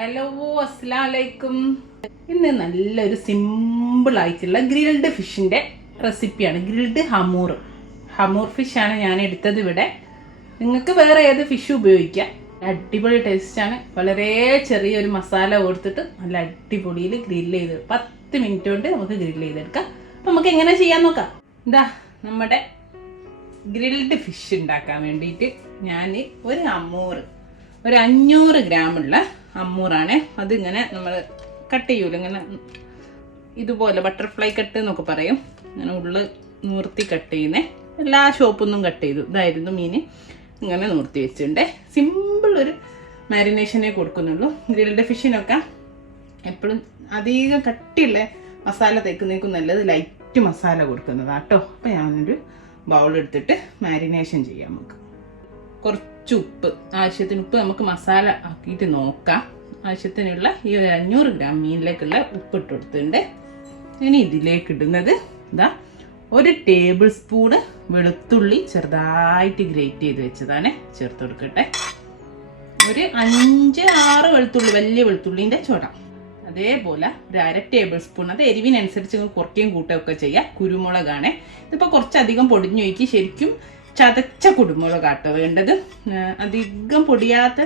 Hello, അസ്സലാമു അലൈക്കും. ഇന്ന് നല്ലൊരു സിമ്പിൾ ആയിട്ടുള്ള ഗ്രിൽഡ് ഫിഷിൻ്റെ റെസിപ്പിയാണ്. ഗ്രിൽഡ് ഹമൂർ ഫിഷാണ് ഞാൻ എടുത്തത്. ഇവിടെ നിങ്ങൾക്ക് വേറെ ഏത് ഫിഷ് ഉപയോഗിക്കാം. അടിപൊളി ടേസ്റ്റാണ്. വളരെ ചെറിയൊരു മസാല കൊടുത്തിട്ട് നല്ല അടിപൊളിയിൽ ഗ്രില്ല് ചെയ്ത് 10 മിനിറ്റ് കൊണ്ട് നമുക്ക് ഗ്രില്ല് ചെയ്തെടുക്കാം. അപ്പം നമുക്ക് എങ്ങനെ ചെയ്യാൻ നോക്കാം. ഇതാ നമ്മുടെ ഗ്രിൽഡ് ഫിഷ് ഉണ്ടാക്കാൻ വേണ്ടിയിട്ട് ഞാൻ ഒരു 500 ഗ്രാമുള്ള അമ്മൂറാണ്. അതിങ്ങനെ നമ്മൾ കട്ട് ചെയ്യൂല, ഇങ്ങനെ ഇതുപോലെ ബട്ടർഫ്ലൈ കട്ട് എന്നൊക്കെ പറയും. ഇങ്ങനെ ഉള്ളു നൂർത്തി കട്ട് ചെയ്യുന്നേ. എല്ലാ ഷോപ്പൊന്നും കട്ട് ചെയ്തു. ഇതായിരുന്നു മീൻ. ഇങ്ങനെ നൂർത്തി വെച്ചിട്ടുണ്ട്. സിമ്പിൾ ഒരു മാരിനേഷനെ കൊടുക്കുന്നുള്ളൂ. ഗ്രിൽഡ് ഫിഷിനൊക്കെ എപ്പോഴും അധികം കട്ടിയുള്ള മസാല തേക്കുന്നേക്കും നല്ലത് ലൈറ്റ് മസാല കൊടുക്കുന്നതാട്ടോ. അപ്പോൾ ഞാനൊരു ബൗൾ എടുത്തിട്ട് മാരിനേഷൻ ചെയ്യാം. നമുക്ക് കുറച്ച് ഉപ്പ്, ആവശ്യത്തിന് ഉപ്പ് നമുക്ക് മസാല ആക്കിയിട്ട് നോക്കാം. ആവശ്യത്തിനുള്ള ഈ 500 ഗ്രാം മീനിലേക്കുള്ള ഉപ്പ് ഇട്ട് കൊടുത്തിട്ടുണ്ട്. ഇനി ഇതിലേക്ക് ഇടുന്നത് ഇതാ 1 ടേബിൾ സ്പൂണ് വെളുത്തുള്ളി ചെറുതായിട്ട് ഗ്രേറ്റ് ചെയ്ത് വെച്ചതാണ്. ചേർത്ത് കൊടുക്കട്ടെ. ഒരു 5-6 വെളുത്തുള്ളി, വലിയ വെളുത്തുള്ളിൻ്റെ ചോട. അതേപോലെ ഒരു 1/2 ടേബിൾ സ്പൂൺ, അത് എരിവിനനുസരിച്ച് കുറയ്ക്കുകയും കൂട്ടുകയൊക്കെ ചെയ്യാം, കുരുമുളകാണ്. ഇതിപ്പോൾ കുറച്ചധികം പൊടിഞ്ഞു വയ്ക്കി. ശരിക്കും ചതച്ച കുരുമുളകാട്ടോ വേണ്ടത്. അധികം പൊടിയാത്ത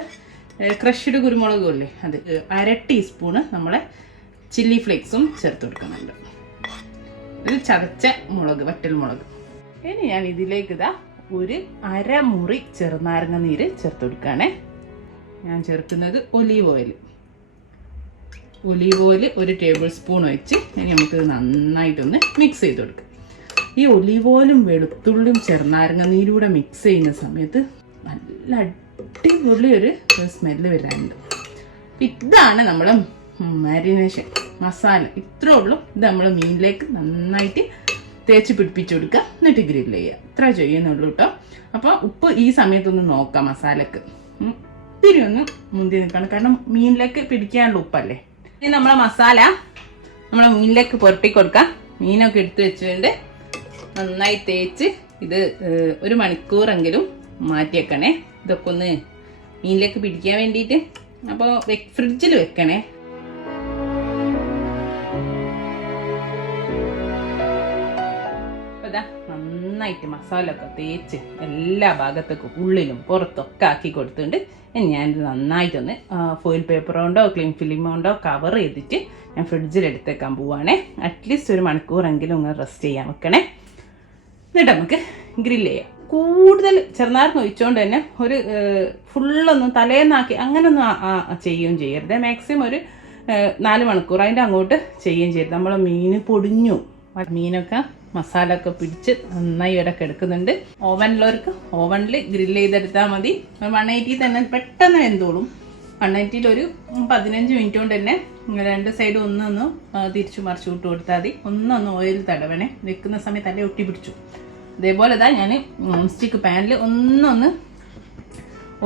ക്രഷ്ഡ് കുരുമുളകും അല്ലേ, അത് 1/2 ടീസ്പൂണ് നമ്മളെ ചില്ലി ഫ്ലേക്സും ചേർത്ത് കൊടുക്കുന്നുണ്ട്. ഇത് ചതച്ച മുളക്, വറ്റൽ മുളക്. ഇനി ഞാൻ ഇതിലേക്ക് ഇതാ ഒരു 1/2 മുറി ചെറുനാരങ്ങ നീര് ചേർത്ത് കൊടുക്കുകയാണേ. ഞാൻ ചേർക്കുന്നത് ഒലീവ് ഓയിൽ 1 ടേബിൾ സ്പൂൺ വെച്ച് ഇനി നമുക്കിത് നന്നായിട്ടൊന്ന് മിക്സ് ചെയ്ത് കൊടുക്കാം. ഈ ഒലീവ് ഓയിലും വെളുത്തുള്ളിയും ചെറുനാരങ്ങ നീരൂടെ മിക്സ് ചെയ്യുന്ന സമയത്ത് നല്ല അടിപൊളി ഒരു സ്മെല്ല് വരാനുണ്ട്. ഇതാണ് നമ്മുടെ മാരിനേഷൻ മസാല. ഇത്രേ ഉള്ളൂ. ഇത് നമ്മൾ മീനിലേക്ക് നന്നായിട്ട് തേച്ച് പിടിപ്പിച്ച് കൊടുക്കുക, എന്നിട്ട് ഗ്രില്ല് ചെയ്യുക. ഇത്ര ചെയ്യുന്നുള്ളൂ കേട്ടോ. അപ്പോൾ ഉപ്പ് ഈ സമയത്തൊന്ന് നോക്കാം. മസാലക്ക് ഇത്തിരി ഒന്ന് മുന്തി നിൽക്കണം, കാരണം മീനിലേക്ക് പിടിക്കാനുള്ള ഉപ്പല്ലേ. ഇനി നമ്മളെ മസാല നമ്മളെ മീനിലേക്ക് പുരട്ടി കൊടുക്കാം. മീനൊക്കെ എടുത്ത് വെച്ചുകൊണ്ട് നന്നായി തേച്ച് ഇത് 1 മണിക്കൂറെങ്കിലും മാറ്റി വെക്കണേ. ഇതൊക്കെ ഒന്ന് മീനിലേക്ക് പിടിക്കാൻ വേണ്ടിയിട്ട്. അപ്പോൾ ഫ്രിഡ്ജിൽ വെക്കണേ. അപ്പോൾ ഇതാ നന്നായിട്ട് മസാല ഒക്കെ തേച്ച് എല്ലാ ഭാഗത്തേക്കും ഉള്ളിലും പുറത്തൊക്കെ ആക്കി കൊടുത്തുകൊണ്ട് ഞാനിത് നന്നായിട്ടൊന്ന് ഫോയിൽ പേപ്പർ കൊണ്ടോ ക്ലീൻ ഫിലിം കൊണ്ടോ കവർ ചെയ്തിട്ട് ഞാൻ ഫ്രിഡ്ജിൽ എടുത്തേക്കാൻ പോവുകയാണേ. അറ്റ്ലീസ്റ്റ് 1 മണിക്കൂറെങ്കിലും ഒന്ന് റെസ്റ്റ് ചെയ്യാൻ വെക്കണേ. എന്നിട്ട് നമുക്ക് ഗ്രില്ല് ചെയ്യാം. കൂടുതൽ ചെറുനാരങ്ങ ഒഴിച്ചുകൊണ്ട് തന്നെ ഒരു ഫുള്ളൊന്നും തലേന്നാക്കി അങ്ങനൊന്നും ചെയ്യുകയും ചെയ്യരുത്. മാക്സിമം ഒരു 4 മണിക്കൂർ അതിൻ്റെ അങ്ങോട്ട് ചെയ്യുകയും ചെയ്യരുത്. നമ്മൾ മീൻ പൊടിഞ്ഞു, മീനൊക്കെ മസാല ഒക്കെ പിടിച്ച് നന്നായി ഇടയ്ക്ക് എടുക്കുന്നുണ്ട്. ഓവനിലുള്ളവർക്ക് ഓവനിൽ ഗ്രില്ല് ചെയ്തെടുത്താൽ മതി. 180 തന്നെ പെട്ടെന്ന് വെന്തോളും. 180 ഒരു 15 മിനിറ്റ് കൊണ്ട് തന്നെ 2 സൈഡ് ഒന്ന് തിരിച്ചു മറിച്ചു വിട്ട് കൊടുത്താൽ മതി. ഒന്ന് ഓയിൽ തടവണേ. വെക്കുന്ന സമയത്ത് അല്ലേ ഒട്ടി പിടിച്ചു. അതേപോലെ ഇതാ ഞാൻ നോൺ സ്റ്റിക്ക് പാനിൽ ഒന്ന്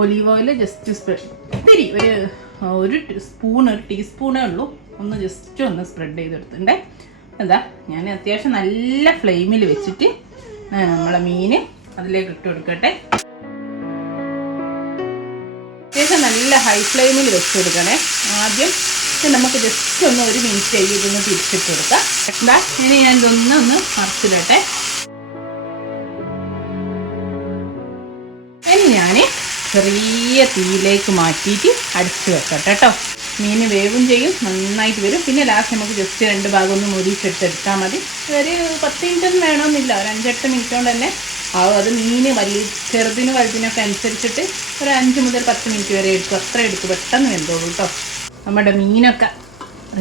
ഒലീവ് ഓയിൽ ജസ്റ്റ് ഇത്തിരി ഒരു ടീസ്പൂണേ ഉള്ളൂ, ഒന്ന് ജസ്റ്റ് ഒന്ന് സ്പ്രെഡ് ചെയ്തെടുത്തിട്ടുണ്ട്. അതാ ഞാൻ അത്യാവശ്യം നല്ല ഫ്ലെയിമിൽ വെച്ചിട്ട് നമ്മളെ മീന് അതിലേക്ക് ഇട്ട് കൊടുക്കട്ടെ. അത്യാവശ്യം നല്ല ഹൈ ഫ്ലെയിമിൽ വെച്ച് കൊടുക്കണേ. ആദ്യം നമുക്ക് ജസ്റ്റ് ഒന്ന് 1 മിനിറ്റ് ഇതൊന്ന് തിരിച്ചിട്ട് കൊടുക്കാം. എന്താ ഇനി ഞാൻ ഇതൊന്ന് മറിച്ചിടട്ടെ. ഇനി ഞാൻ ചെറിയ തീയിലേക്ക് മാറ്റിയിട്ട് അടിച്ചു വെക്കട്ടെ കേട്ടോ. മീൻ വേവും ചെയ്യും, നന്നായിട്ട് വരും. പിന്നെ ലാസ്റ്റ് നമുക്ക് ജസ്റ്റ് 2 ഭാഗം ഒന്ന് മുരിച്ചെടുത്തെടുത്താൽ മതി. ഒരു 10 മിനിറ്റൊന്നും വേണമെന്നില്ല, ഒരു 5-8 മിനിറ്റ് കൊണ്ട് തന്നെ ആവും. അത് മീൻ ചെറുതിനും വലുതിനൊക്കെ അനുസരിച്ചിട്ട് ഒരു 5 മുതൽ 10 മിനിറ്റ് വരെ എടുക്കും. അത്ര എടുക്കും, പെട്ടെന്ന് വെന്തോളൂ കേട്ടോ. നമ്മുടെ മീനൊക്കെ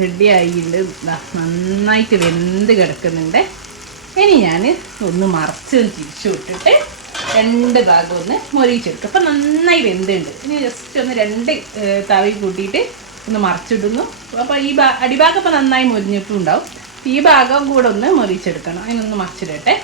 റെഡി ആയിട്ടുണ്ട്. നന്നായിട്ട് വെന്ത് കിടക്കുന്നുണ്ട്. ഇനി ഞാൻ ഒന്ന് മറിച്ച് തിരിച്ചു വിട്ടിട്ട് 2 ഭാഗം ഒന്ന് മൊരിച്ചെടുക്കും. അപ്പം നന്നായി വെന്തുണ്ട്. ഇനി ജസ്റ്റ് ഒന്ന് 2 തവി കൂട്ടിയിട്ട് ഒന്ന് മറിച്ചിടുന്നു. അപ്പോൾ ഈ അടിഭാഗം ഇപ്പം നന്നായി മൊരിഞ്ഞിട്ടുണ്ടാവും. ഈ ഭാഗം കൂടെ ഒന്ന് മൊരിച്ചെടുക്കണം. അതിനൊന്ന് മറിച്ചിടട്ടെ.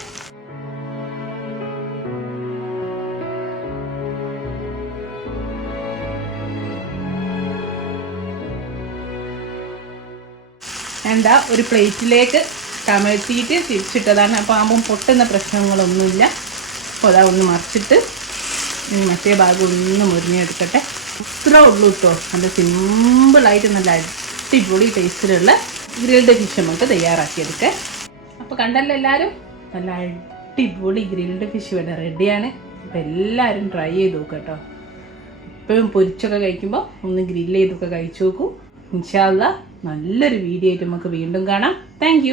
എന്താ ഒരു പ്ലേറ്റിലേക്ക് കമഴ്ത്തിയിട്ട് തിരിച്ചിട്ടതാണ്. അപ്പോൾ ആകുമ്പം പൊട്ടുന്ന പ്രശ്നങ്ങളൊന്നുമില്ല. അപ്പോൾ അതാ ഒന്ന് മറിച്ചിട്ട് മറ്റേ ഭാഗം ഒന്ന് മുരിഞ്ഞെടുക്കട്ടെ. ഇത്രേ ഉള്ളൂ കേട്ടോ. നല്ല സിമ്പിളായിട്ട് നല്ല അടിപൊളി ടേസ്റ്റിലുള്ള ഗ്രിൽഡ് ഫിഷ് നമുക്ക് തയ്യാറാക്കിയെടുക്കാം. അപ്പോൾ കണ്ടല്ലോ എല്ലാവരും, നല്ല അടിപൊളി ഗ്രിൽഡ് ഫിഷ് ഇവിടെ റെഡിയാണ്. അപ്പോൾ എല്ലാവരും ട്രൈ ചെയ്ത് നോക്കുക കേട്ടോ. എപ്പോഴും പൊരിച്ചൊക്കെ കഴിക്കുമ്പോൾ ഒന്ന് ഗ്രില്ല് ചെയ്തൊക്കെ കഴിച്ചു നോക്കൂ. ഇൻഷാ അല്ലാഹ് നല്ലൊരു വീഡിയോ ആയിട്ട് നമുക്ക് വീണ്ടും കാണാം. താങ്ക്